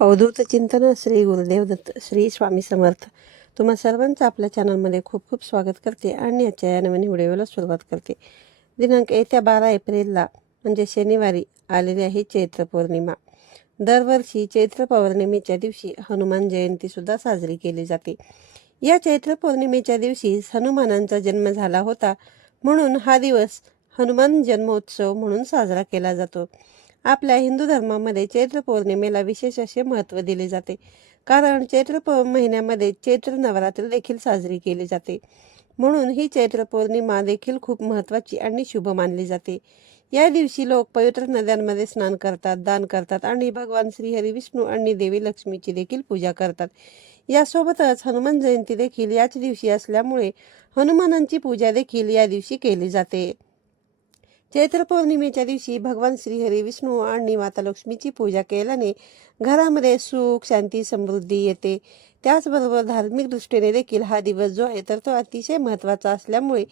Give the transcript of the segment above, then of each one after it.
अवधूत चिंतन श्री गुरुदेव दत्त श्री स्वामी समर्थ. तुम्हा सर्वांचं आपल्या चॅनलमध्ये खूप खूप स्वागत करते आणि आजच्या या नवीन व्हिडिओला सुरुवात करते. दिनांक येत्या 12 एप्रिलला म्हणजे शनिवारी आलेली आहे चैत्र पौर्णिमा. दरवर्षी चैत्र पौर्णिमेच्या दिवशी हनुमान जयंतीसुद्धा साजरी केली जाते. या चैत्र पौर्णिमेच्या दिवशी हनुमानांचा जन्म झाला होता, म्हणून हा दिवस हनुमान जन्मोत्सव म्हणून साजरा केला जातो. आपल्या हिंदू धर्मामध्ये चैत्र पौर्णिमेला विशेष असे महत्त्व दिले जाते, कारण महिन्यामध्ये चैत्र नवरात्र देखील साजरी केली जाते. म्हणून ही चैत्र पौर्णिमा देखील खूप महत्त्वाची आणि शुभ मानली जाते. या दिवशी लोक पवित्र नद्यांमध्ये स्नान करतात, दान करतात आणि भगवान श्रीहरी विष्णू आणि देवी लक्ष्मीची देखील पूजा करतात. यासोबतच हनुमान जयंती देखील याच दिवशी असल्यामुळे हनुमानांची पूजा देखील या दिवशी केली जाते. चैत्र पौर्णिमेच्या दिवशी भगवान श्रीहरी विष्णू आणि माता लक्ष्मीची पूजा केल्याने घरामध्ये सुख, शांती, समृद्धी येते. त्याचबरोबर धार्मिक दृष्टीने देखील हा दिवस जो आहे तर तो अतिशय महत्त्वाचा असल्यामुळे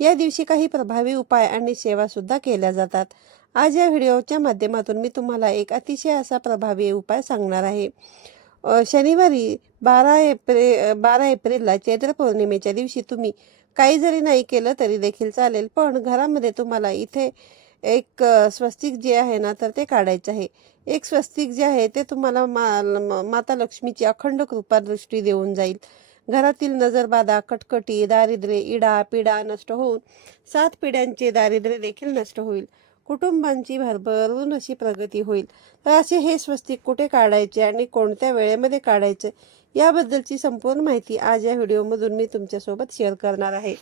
या दिवशी काही प्रभावी उपाय आणि सेवासुद्धा केल्या जातात. आज या व्हिडिओच्या माध्यमातून मी तुम्हाला एक अतिशय असा प्रभावी उपाय सांगणार आहे. शनिवारी 12 एप्रिलला चैत्र पौर्णिमेच्या दिवशी तुम्ही काही जरी नाही केलं तरी देखील चालेल, पण घरामध्ये तुम्हाला इथे एक स्वस्तिक जे आहे ना तर ते काढायचं आहे. एक स्वस्तिक जे आहे ते तुम्हाला माता लक्ष्मीची अखंड कृपा दृष्टी देऊन जाईल. घरातील नजरबाधा, कटकटी, दारिद्र्य, इडा पिडा नष्ट होऊन 7 पिढ्यांचे दारिद्र्य देखील नष्ट होईल. कुटुंबांची भरभरून अशी प्रगती होईल. तर असे हे स्वस्तिक कुठे काढायचे आणि कोणत्या वेळेमध्ये काढायचे याबद्दलची संपूर्ण माहिती आज या व्हिडिओमधून मी तुमच्यासोबत शेअर करणार आहे.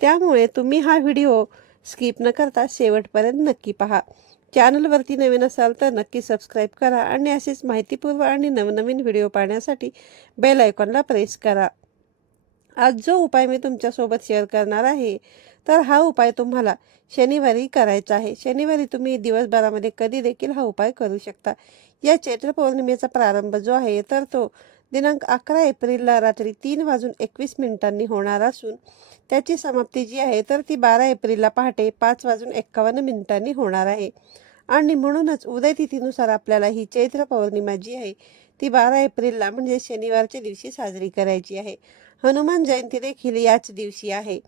त्यामुळे तुम्ही हा व्हिडिओ स्किप न करता शेवटपर्यंत नक्की पहा. चॅनलवरती नवीन असाल तर नक्की सबस्क्राईब करा आणि असेच माहितीपूर्व आणि नवनवीन व्हिडिओ पाहण्यासाठी बेल आयकॉनला प्रेस करा. आज जो उपाय मी तुमच्यासोबत शेअर करणार आहे तर हा उपाय तुम्हाला शनिवारी करायचा आहे. शनिवारी तुम्ही दिवसभरामध्ये कधी देखील हा उपाय करू शकता. या चैत्र पौर्णिमेचा प्रारंभ जो आहे तर तो दिनांक 11 एप्रिलला रात्री 3:21 होणार असून त्याची समाप्ती जी आहे तर ती 12 एप्रिलला पहाटे 5:51 होणार आहे. आणि म्हणूनच उदय तिथीनुसार आपल्याला ही चैत्र पौर्णिमा जी आहे ती 12 एप्रिलला म्हणजे शनिवारच्या दिवशी साजरी करायची आहे. हनुमान जयंती देखील याच दिवशी आहे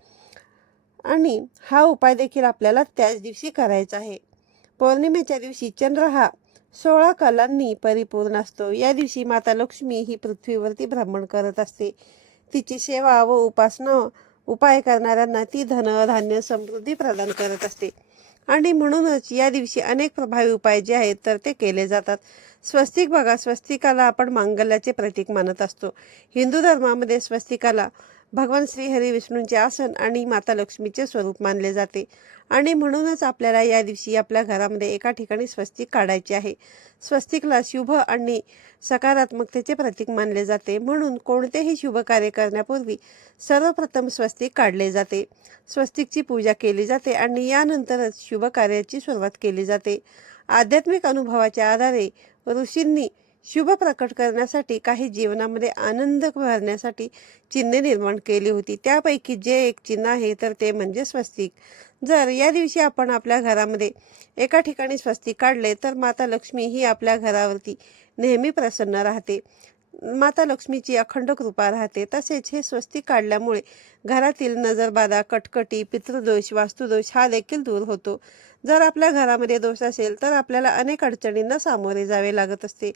आणि हा उपाय देखील आपल्याला त्याच दिवशी करायचा आहे. पौर्णिमेच्या दिवशी चंद्र हा 16 कलांनी परिपूर्ण असतो. या दिवशी माता लक्ष्मी ही पृथ्वीवरती भ्रमण करत असते. तिची सेवा व उपाय करणाऱ्यांना ती धन, धान्य, समृद्धी प्रदान करत असते आणि म्हणूनच या दिवशी अनेक प्रभावी उपाय जे आहेत तर ते केले जातात. स्वस्तिक बघा, स्वस्तिकाला आपण मांगल्याचे प्रतीक मानत असतो. हिंदू धर्मामध्ये स्वस्तिकाला भगवान श्रीहरी विष्णूंचे आसन आणि माता लक्ष्मीचे स्वरूप मानले जाते आणि म्हणूनच आपल्याला या दिवशी आपल्या घरामध्ये एका ठिकाणी स्वस्तिक काढायचे आहे. स्वस्तिकला शुभ आणि सकारात्मकतेचे प्रतीक मानले जाते, म्हणून कोणतेही शुभ कार्य करण्यापूर्वी सर्वप्रथम स्वस्तिक काढले जाते. स्वस्तिकची पूजा केली जाते आणि यानंतरच शुभ कार्याची सुरुवात केली जाते. आध्यात्मिक अनुभवाच्या आधारे ऋषींनी शुभ प्रकट करण्यासाठी काही जीवनामध्ये आनंद भरण्यासाठी चिन्हे निर्माण केली होती. त्यापैकी जे एक चिन्ह आहे तर ते म्हणजे स्वस्तिक. जर या दिवशी आपण आपल्या घरामध्ये एका ठिकाणी स्वस्तिक काढले तर माता लक्ष्मी ही आपल्या घरावरती नेहमी प्रसन्न राहते. माता लक्ष्मीची अखंड कृपा राहते. तसेच हे स्वस्तिक काढल्यामुळे घरातील नजरबाधा, कटकटी, पितृदोष, वास्तुदोष हा देखील दूर होतो. जर आपल्या घरामध्ये दोष असेल तर आपल्याला अनेक अडचणींना सामोरे जावे लागत असते.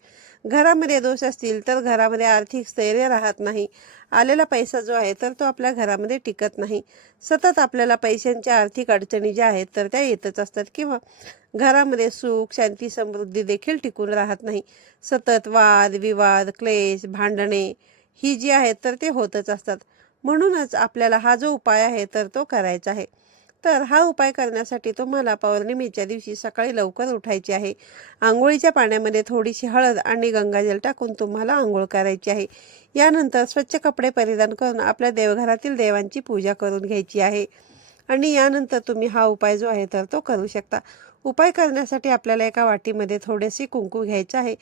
घरामध्ये दोष असतील तर घरामध्ये आर्थिक स्थैर्य राहत नाही. आलेला पैसा जो आहे तर तो आपल्या घरामध्ये टिकत नाही. सतत आपल्याला पैशांच्या आर्थिक अडचणी ज्या आहेत तर त्या येतच असतात किंवा घरामध्ये सुख, शांती, समृद्धी देखील टिकून राहत नाही. सतत वाद विवाद, क्लेश, भांडणे ही जी आहेत तर ते होतच असतात. म्हणूनच आपल्याला हा जो उपाय आहे तर तो करायचा आहे. तर हा उपाय करण्यासाठी तुम्हाला पौर्णिमेच्या दिवशी सकाळी लवकर उठायचे आहे. आंघोळीच्या पाण्यामध्ये थोडीशी हळद आणि गंगाजल टाकून तुम्हाला आंघोळ करायची आहे. यानंतर स्वच्छ कपडे परिधान करून आपल्या देवघरातील देवांची पूजा करून घ्यायची आहे आणि यानंतर तुम्ही हा उपाय जो आहे तर तो करू शकता. उपाय करण्यासाठी आपल्याला एका वाटीमध्ये थोडेसे कुंकू घ्यायचे आहे.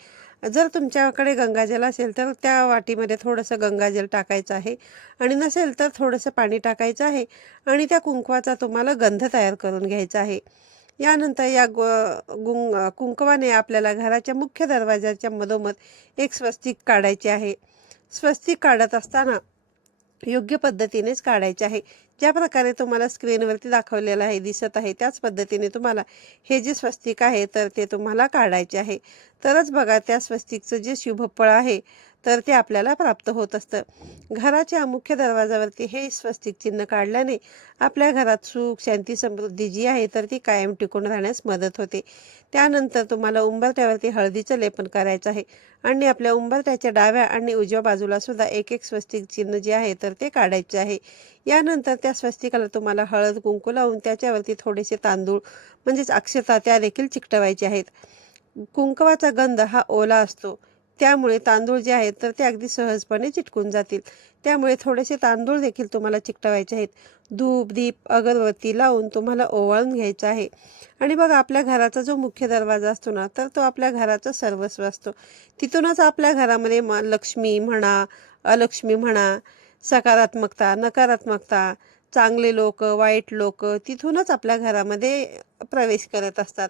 जर तुमच्याकडे गंगाजल असेल तर त्या वाटीमध्ये थोडंसं गंगाजल टाकायचं आहे आणि नसेल तर थोडंसं पाणी टाकायचं आहे आणि त्या कुंकवाचा तुम्हाला गंध तयार करून घ्यायचा आहे. यानंतर या कुंकवाने आपल्याला घराच्या मुख्य दरवाजाच्या मधोमध एक स्वस्तिक काढायचे आहे. स्वस्तिक काढत असताना योग्य पद्धतीनेच काढायचे आहे. ज्या प्रकारे तुम्हाला स्क्रीनवरती दाखवलेलं आहे दिसत आहे त्याच पद्धतीने तुम्हाला हे जे स्वस्तिक आहे तर ते तुम्हाला काढायचे आहे. तरच बघा त्या स्वस्तिकचं जे शुभफळ आहे तर ते आपल्याला प्राप्त होत असतं. घराच्या मुख्य दरवाजावरती हे स्वस्तिक चिन्ह काढल्याने आपल्या घरात सुख, शांती, समृद्धी जी आहे तर ती कायम टिकून राहण्यास मदत होते. त्यानंतर तुम्हाला उंबरठ्यावरती हळदीचं लेपन करायचं आहे आणि आपल्या उंबरठ्याच्या डाव्या आणि उजव्या बाजूला सुद्धा एक एक स्वस्तिक चिन्ह जे आहे तर ते काढायचे आहे. यानंतर त्या स्वस्तिकाला तुम्हाला हळद कुंकू लावून त्याच्यावरती थोडेसे तांदूळ म्हणजेच अक्षता त्या देखील चिकटवायचे आहेत. कुंकवाचा गंध हा ओला असतो, त्यामुळे तांदूळ जे आहेत तर ते अगदी सहजपणे चिटकून जातील. त्यामुळे थोडेसे तांदूळ देखील तुम्हाला चिकटवायचे आहेत. धूप, दीप, अगरबत्ती लावून तुम्हाला ओवाळून घ्यायचं आहे. आणि बघा आपल्या घराचा जो मुख्य दरवाजा असतो ना तर तो आपल्या घराचं सर्वस्व असतो. तिथूनच आपल्या घरामध्ये लक्ष्मी म्हणा, अलक्ष्मी म्हणा, सकारात्मकता, नकारात्मकता, चांगले लोक, वाईट लोक तिथूनच आपल्या घरामध्ये प्रवेश करत असतात.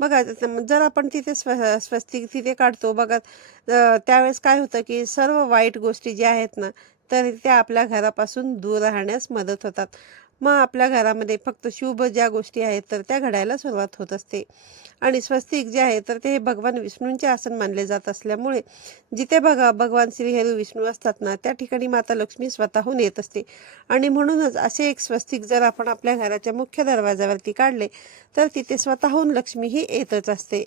बघा जर आपण तिथे स्वस्तिक तिथे काढतो बघा त्यावेळेस काय होतं की सर्व वाईट गोष्टी ज्या आहेत ना तर त्या आपल्या घरापासून दूर राहण्यास मदत होतात. मग आपल्या घरामध्ये फक्त शुभ ज्या गोष्टी आहेत तर त्या घडायला सुरुवात होत असते. आणि स्वस्तिक जे आहे तर ते भगवान विष्णूंचे आसन मानले जात असल्यामुळे जिथे बघा भगवान श्रीहरी विष्णू असतात ना त्या ठिकाणी माता लक्ष्मी स्वतःहून येत असते. आणि म्हणूनच असे एक स्वस्तिक जर आपण आपल्या घराच्या मुख्य दरवाजावरती काढले तर तिथे स्वतःहून लक्ष्मी ही येतच असते.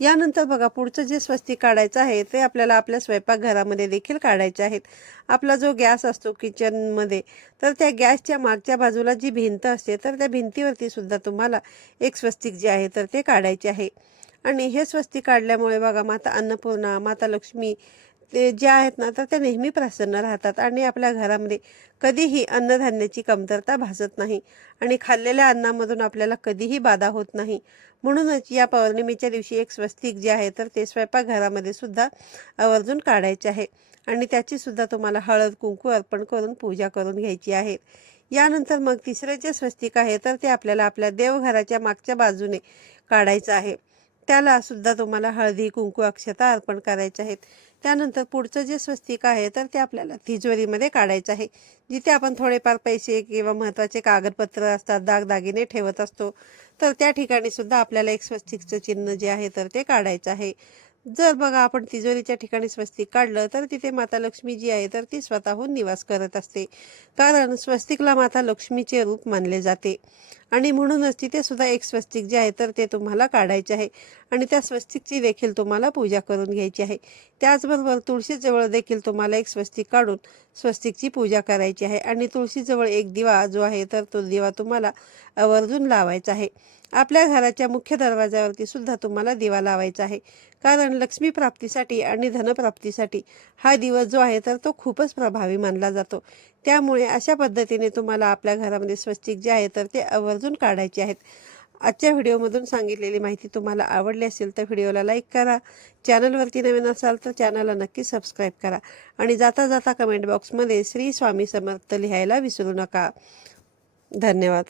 यानंतर बघा पुढचं जे स्वस्तिक काढायचं आहे ते आपल्याला आपल्या स्वयंपाकघरामध्ये देखील काढायचे आहेत. आपला जो गॅस असतो किचनमध्ये तर त्या गॅसच्या मागच्या बाजूला जी भिंत असते तर त्या भिंतीवरती सुद्धा तुम्हाला एक स्वस्तिक जे आहे तर ते काढायचे आहे. आणि हे स्वस्तिक काढल्यामुळे बघा माता अन्नपूर्णा, माता लक्ष्मी ते जे आहेत ना तर ते नेहमी प्रसन्न राहतात आणि आपल्या घरामध्ये कधीही अन्नधान्याची कमतरता भासत नाही आणि खाल्लेल्या अन्नामधून आपल्याला कधीही बाधा होत नाही. म्हणूनच या पौर्णिमेच्या दिवशी एक स्वस्तिक जे आहे तर ते स्वयंपाकघरामध्ये सुद्धा आवर्जून काढायचे आहे आणि त्याची सुद्धा तुम्हाला हळद कुंकू अर्पण करून पूजा करून घ्यायची आहे. यानंतर मग तिसरे जे स्वस्तिक आहे तर ते आपल्याला आपल्या देवघराच्या मागच्या बाजूने काढायचं आहे. त्याला सुद्धा तुम्हाला हळदी कुंकू अक्षता अर्पण करायचे आहेत. त्यानंतर पुढचं जे स्वस्तिक आहे तर ते आपल्याला तिजोरीमध्ये काढायचं आहे. जिथे आपण थोडेफार पैसे किंवा महत्त्वाचे कागदपत्र असतात, दागदागिने ठेवत असतो तर त्या ठिकाणी सुद्धा आपल्याला एक स्वस्तिकचं चिन्ह जे आहे तर ते काढायचं आहे. जर बघा आपण तिजोरीच्या ठिकाणी स्वस्तिक काढलं तर तिथे माता लक्ष्मी जी आहे तर ती स्वतःहून निवास करत असते. कारण स्वस्तिकला माता लक्ष्मीचे रूप मानले जाते आणि म्हणूनच तिथे सुद्धा एक स्वस्तिक जे आहे तर ते तुम्हाला काढायचे आहे आणि त्या स्वस्तिकची देखील तुम्हाला पूजा करून घ्यायची आहे. त्याचबरोबर तुळशीजवळ देखील तुम्हाला एक स्वस्तिक काढून स्वस्तिकची पूजा करायची आहे आणि तुळशीजवळ एक दिवा जो आहे तर तो दिवा तुम्हाला आवर्जून लावायचा आहे. आपल्या घराच्या मुख्य दरवाजावरती सुद्धा तुम्हाला दिवा लावायचा आहे. कारण लक्ष्मी प्राप्तीसाठी आणि धनप्राप्तीसाठी हा दिवस जो आहे तर तो खूपच प्रभावी मानला जातो. त्यामुळे अशा पद्धतीने तुम्हाला आपल्या घरामध्ये स्वस्तिक जे आहे तर ते आवर्जून काढायचे आहेत. आजच्या व्हिडिओमधून सांगितलेली माहिती तुम्हाला आवडली असेल तर व्हिडिओला लाईक करा. चॅनलवरती नवीन असाल तर चॅनलला नक्की सबस्क्राईब करा आणि जाता जाता कमेंट बॉक्समध्ये श्री स्वामी समर्थ लिहायला विसरू नका. धन्यवाद.